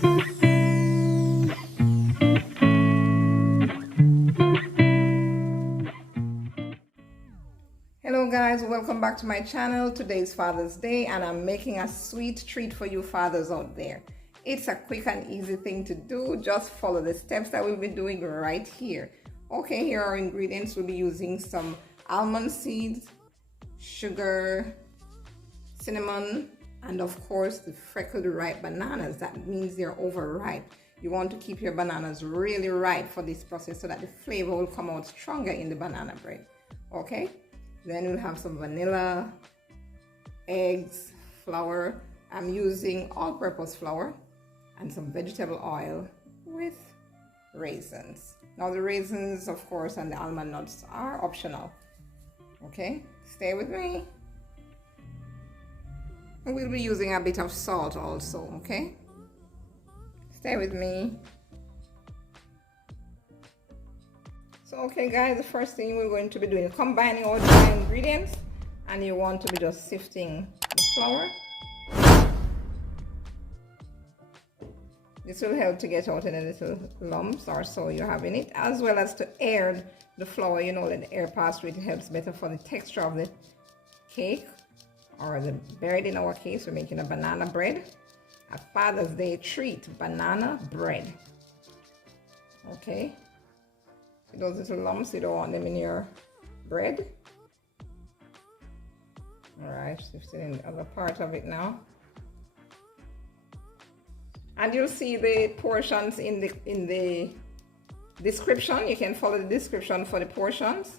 Hello guys, welcome back to my channel. Today is Father's Day and I'm making a sweet treat for you fathers out there. It's a quick and easy thing to do. Just follow the steps that we'll be doing right here. Okay, here are our ingredients. We'll be using some almond seeds, sugar, cinnamon, and of course the freckled ripe bananas. That means they're overripe. You want to keep your bananas really ripe for this process so that the flavor will come out stronger in the banana bread. Okay? Then we'll have some vanilla, eggs, flour. I'm using all-purpose flour and some vegetable oil with raisins. Now the raisins, of course, and the almond nuts are optional. Okay, stay with me. And we'll be using a bit of salt also, okay? Stay with me. So okay guys, the first thing we're going to be doing is combining all the ingredients, and you want to be just sifting the flour. This will help to get out any little lumps or so you have in it, as well as to air the flour. You know, that the air pass through it helps better for the texture of the cake, or the bread. In our case, we're making a banana bread. A Father's Day treat, banana bread. Okay. Those little lumps, you don't want them in your bread. All right, shifting in the other part of it now. And you'll see the portions in the description. You can follow the description for the portions.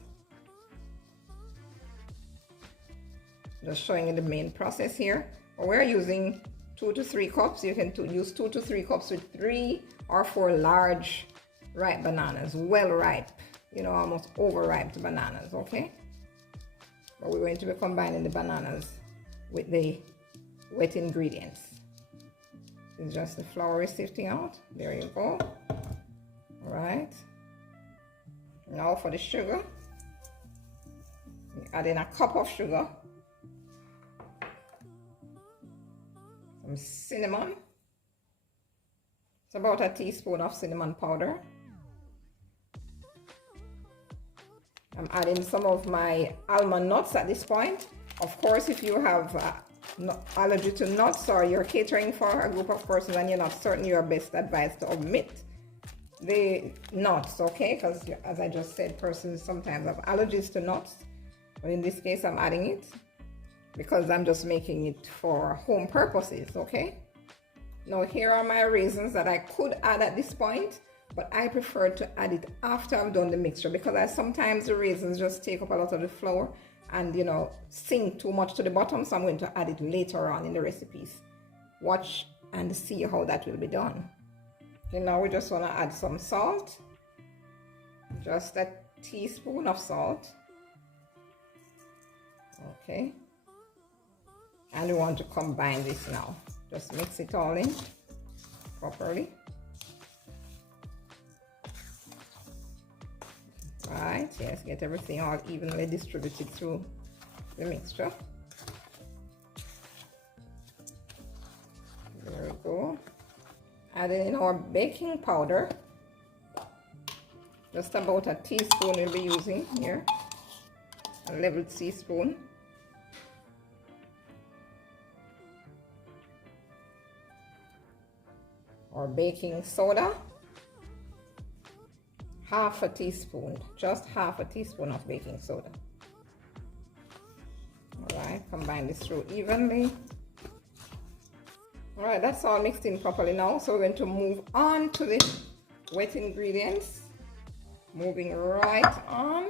Just showing you the main process here. We're using 2 to 3 cups. You can use 2 to 3 cups with 3 or 4 large ripe bananas, well ripe, you know, almost overripe bananas. Okay, but we're going to be combining the bananas with the wet ingredients. It's just the flour is sifting out. There you go. All right, now for the sugar, add in a cup of sugar, some cinnamon. It's about a teaspoon of cinnamon powder. I'm adding some of my almond nuts at this point. Of course, if you have allergy to nuts, or you're catering for a group of persons and you're not certain, you are best advised to omit the nuts, okay? Because as I just said, persons sometimes have allergies to nuts. But in this case, I'm adding it because I'm just making it for home purposes, okay? Now here are my raisins that I could add at this point, but I prefer to add it after I've done the mixture, because sometimes the raisins just take up a lot of the flour and, you know, sink too much to the bottom. So I'm going to add it later on in the recipes. Watch and see how that will be done. Okay, now we just want to add some salt, just a teaspoon of salt. Okay, and we want to combine this now. Just mix it all in properly. Right, yes, get everything all evenly distributed through the mixture. There we go. Adding in our baking powder. Just about a teaspoon we'll be using here. A level teaspoon. Or baking soda. Half a teaspoon, just half a teaspoon of baking soda. All right, combine this through evenly. All right, that's all mixed in properly now. So we're going to move on to the wet ingredients. Moving right on.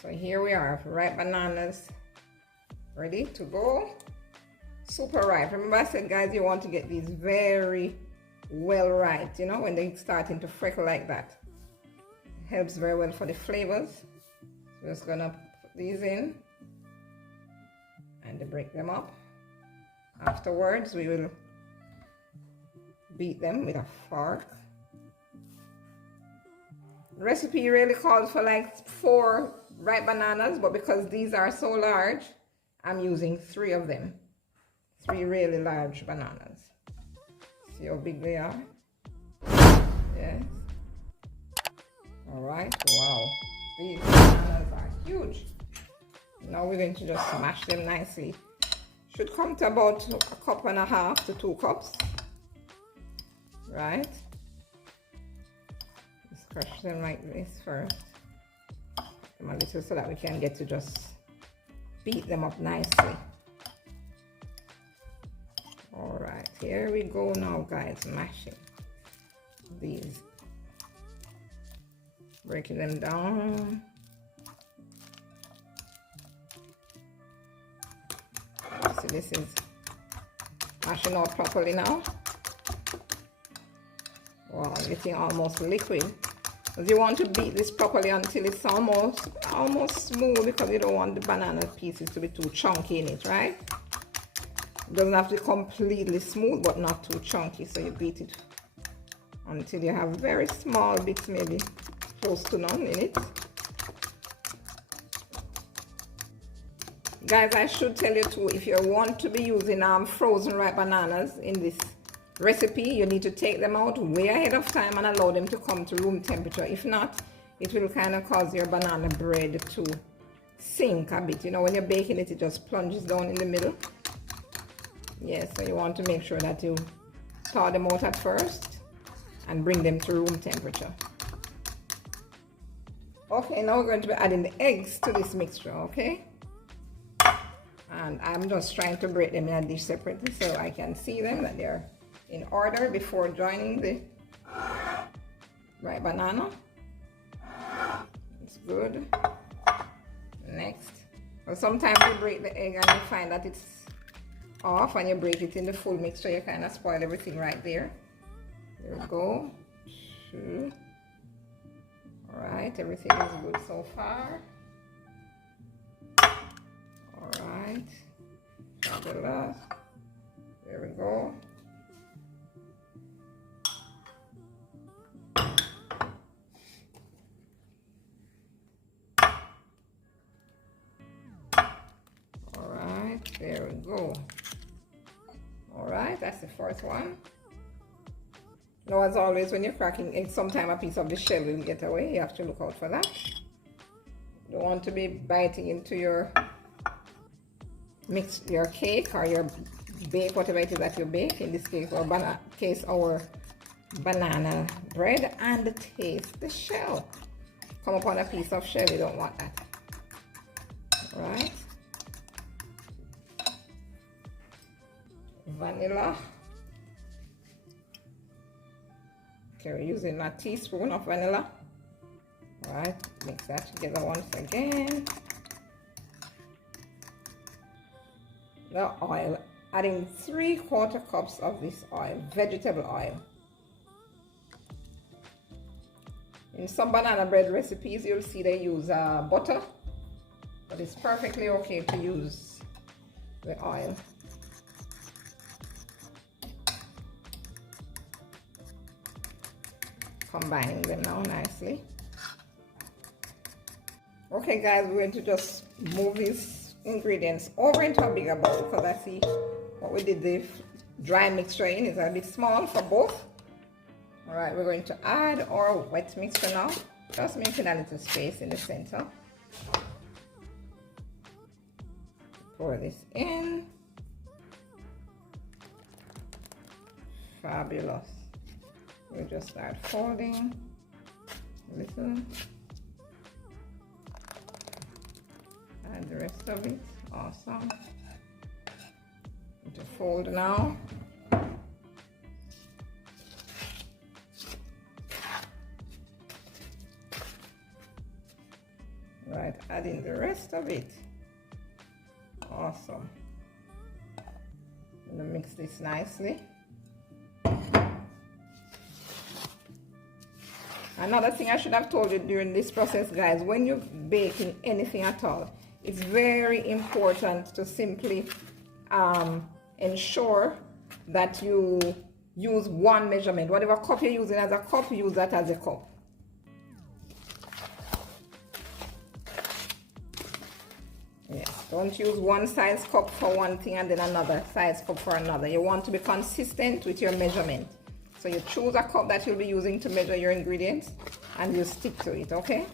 So here we are, ripe bananas ready to go. Super ripe. Remember I said, guys, you want to get these very well ripe, you know, when they're starting to freckle like that. It helps very well for the flavors. So just gonna put these in and break them up. Afterwards, we will beat them with a fork. The recipe really calls for like 4 ripe bananas, but because these are so large, I'm using 3 of them. 3 really large bananas. See how big they are? Yes. All right. Wow. These bananas are huge. Now we're going to just smash them nicely. Should come to about 1.5 cups to 2 cups. Right? Just crush them like this first. Them a little so that we can get to just beat them up nicely. Alright, here we go now, guys, mashing these. Breaking them down. So this is mashing out properly now. Wow, getting almost liquid. Because you want to beat this properly until it's almost smooth, because you don't want the banana pieces to be too chunky in it, right? It doesn't have to be completely smooth, but not too chunky. So you beat it until you have very small bits, maybe close to none in it. Guys, I should tell you too, if you want to be using frozen ripe bananas in this recipe, you need to take them out way ahead of time and allow them to come to room temperature. If not, it will kind of cause your banana bread to sink a bit. You know, when you're baking it, it just plunges down in the middle. Yes, so you want to make sure that you thaw them out at first and bring them to room temperature. Okay, now we're going to be adding the eggs to this mixture, okay? And I'm just trying to break them in a dish separately so I can see them, that they're in order before joining the ripe banana. It's good. Next. Well, sometimes you break the egg and you find that it's off, and you break it in the full mixture, you kind of spoil everything right there. There we go. 2. Alright, everything is good so far. Alright. Fabulous. There we go. Alright, there we go. Alright, that's the first one. Now, as always, when you're cracking eggs, sometimes a piece of the shell will get away. You have to look out for that. You don't want to be biting into your cake or your bake, whatever it is that you bake. In this case, our banana bread, and taste the shell. Come upon a piece of shell, you don't want that. Alright. Vanilla. Okay, we're using a teaspoon of vanilla. Alright, mix that together once again. The oil, adding 3/4 cups of this oil, vegetable oil. In some banana bread recipes, you'll see they use butter, but it's perfectly okay to use the oil. Combining them now nicely. Okay guys, we're going to just move these ingredients over into a bigger bowl, because I see what we did the dry mixture in is a bit small for both. Alright, we're going to add our wet mixture now, just making a little space in the center. Pour this in. Fabulous. We'll just start folding a little. Add the rest of it. Awesome. To fold now. Right, adding the rest of it. Awesome. I'm gonna mix this nicely. Another thing I should have told you during this process, guys, when you're baking anything at all, it's very important to simply ensure that you use one measurement. Whatever cup you're using as a cup, use that as a cup. Yes. Don't use one size cup for one thing and then another size cup for another. You want to be consistent with your measurement. So you choose a cup that you'll be using to measure your ingredients and you stick to it, okay?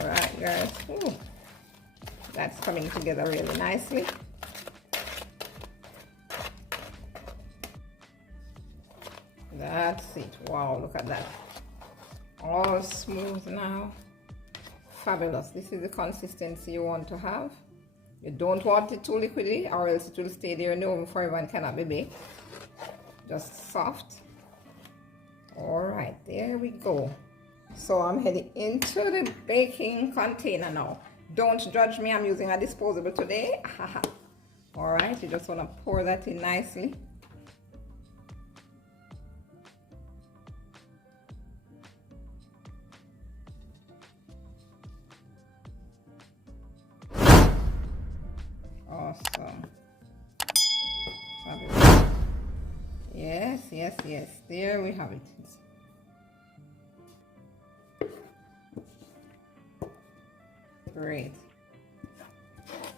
All right, guys. Ooh, that's coming together really nicely. That's it. Wow, look at that. All smooth now. Fabulous. This is the consistency you want to have. You don't want it too liquidy or else it will stay there in the oven forever and cannot be baked. Just soft. All right, there we go. So I'm heading into the baking container now. Don't judge me, I'm using a disposable today. All right, you just want to pour that in nicely. Awesome. Fabulous. Yes, yes, yes. There we have it. Great.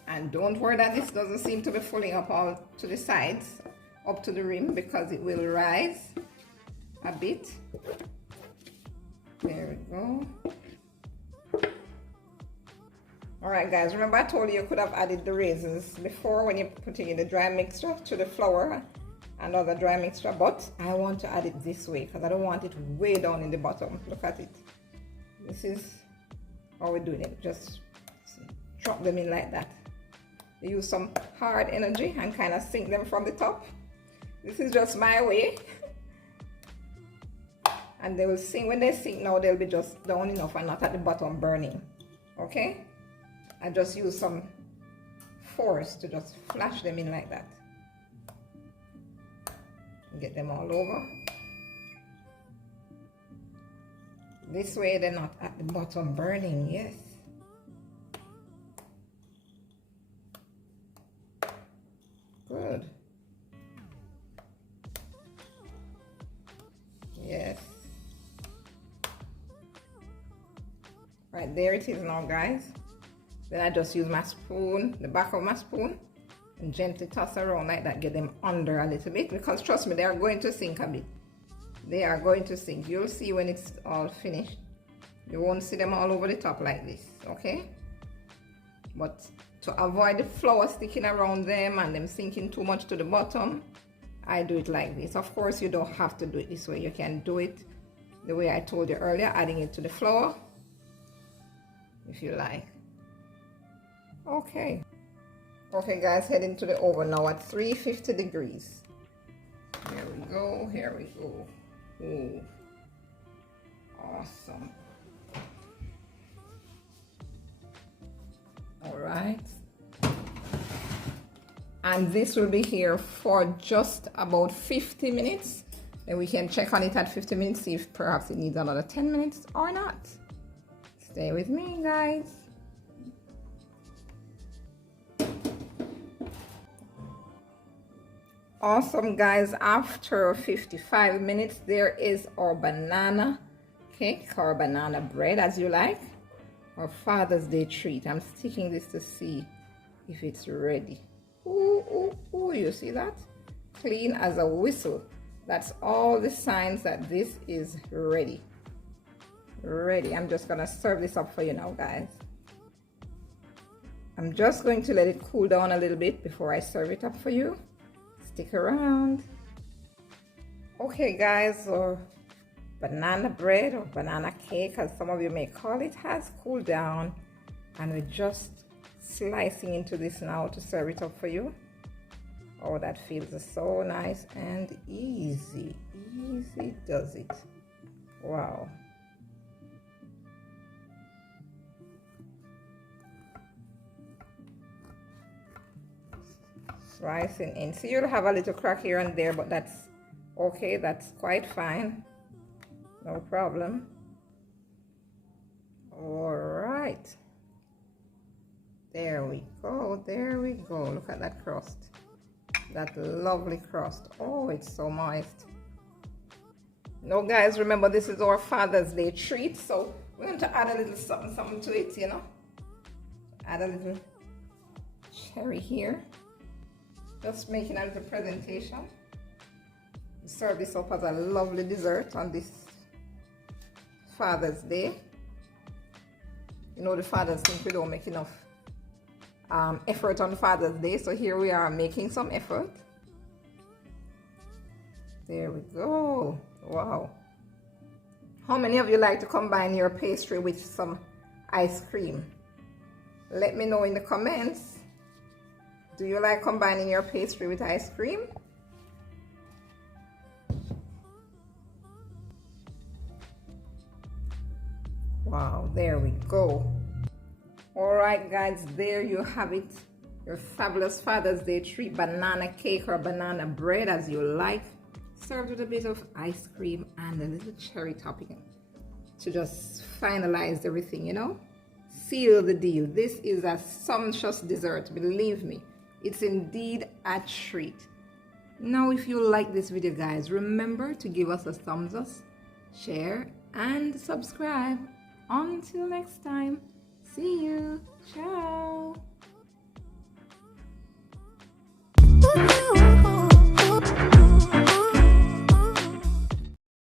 And don't worry that this doesn't seem to be filling up all to the sides, up to the rim, because it will rise a bit. There we go. Alright guys, remember I told you could have added the raisins before when you're putting in the dry mixture to the flour and other dry mixture, but I want to add it this way because I don't want it way down in the bottom. Look at it. This is how we're doing it. Just drop them in like that. You use some hard energy and kind of sink them from the top. This is just my way. And they will sink. When they sink now, they'll be just down enough and not at the bottom burning. Okay? I just use some force to just flash them in like that. Get them all over. This way they're not at the bottom burning, yes. Good. Yes. Right, there it is now, guys. Then I just use my spoon, the back of my spoon, and gently toss around like that, get them under a little bit, because trust me, they are going to sink a bit. They are going to sink. You'll see when it's all finished. You won't see them all over the top like this, okay? But to avoid the flour sticking around them and them sinking too much to the bottom, I do it like this. Of course, you don't have to do it this way. You can do it the way I told you earlier, adding it to the flour, if you like. Okay. Okay guys, heading to the oven now at 350 degrees. Here we go, here we go. Ooh. Awesome. All right. And this will be here for just about 50 minutes. And we can check on it at 50 minutes, see if perhaps it needs another 10 minutes or not. Stay with me, guys. Awesome, guys. After 55 minutes, there is our banana cake or banana bread, as you like, our Father's Day treat. I'm sticking this to see if it's ready. Ooh, ooh, ooh, you see that? Clean as a whistle. That's all the signs that this is ready. Ready. I'm just gonna serve this up for you now, guys. I'm just going to let it cool down a little bit before I serve it up for you. Stick around. Okay guys, our banana bread or banana cake, as some of you may call it, has cooled down, and we're just slicing into this now to serve it up for you. Oh, that feels so nice and easy. Easy does it. Wow. Slicing in. So you'll have a little crack here and there, but that's okay. That's quite fine. No problem. All right. There we go. There we go. Look at that crust. That lovely crust. Oh, it's so moist. Now, guys, remember this is our Father's Day treat, so we're going to add a little something to it, you know. Add a little cherry here. Just making a little presentation. Serve this up as a lovely dessert on this Father's Day. You know, the fathers think we don't make enough effort on Father's Day, so here we are making some effort. There we go. Wow. How many of you like to combine your pastry with some ice cream? Let me know in the comments. Do you like combining your pastry with ice cream? Wow, there we go. All right, guys, there you have it. Your fabulous Father's Day treat, banana cake or banana bread as you like, served with a bit of ice cream and a little cherry topping to just finalize everything, you know? Seal the deal. This is a sumptuous dessert, believe me. It's indeed a treat. Now, if you like this video, guys, remember to give us a thumbs up, share, and subscribe. Until next time, see you.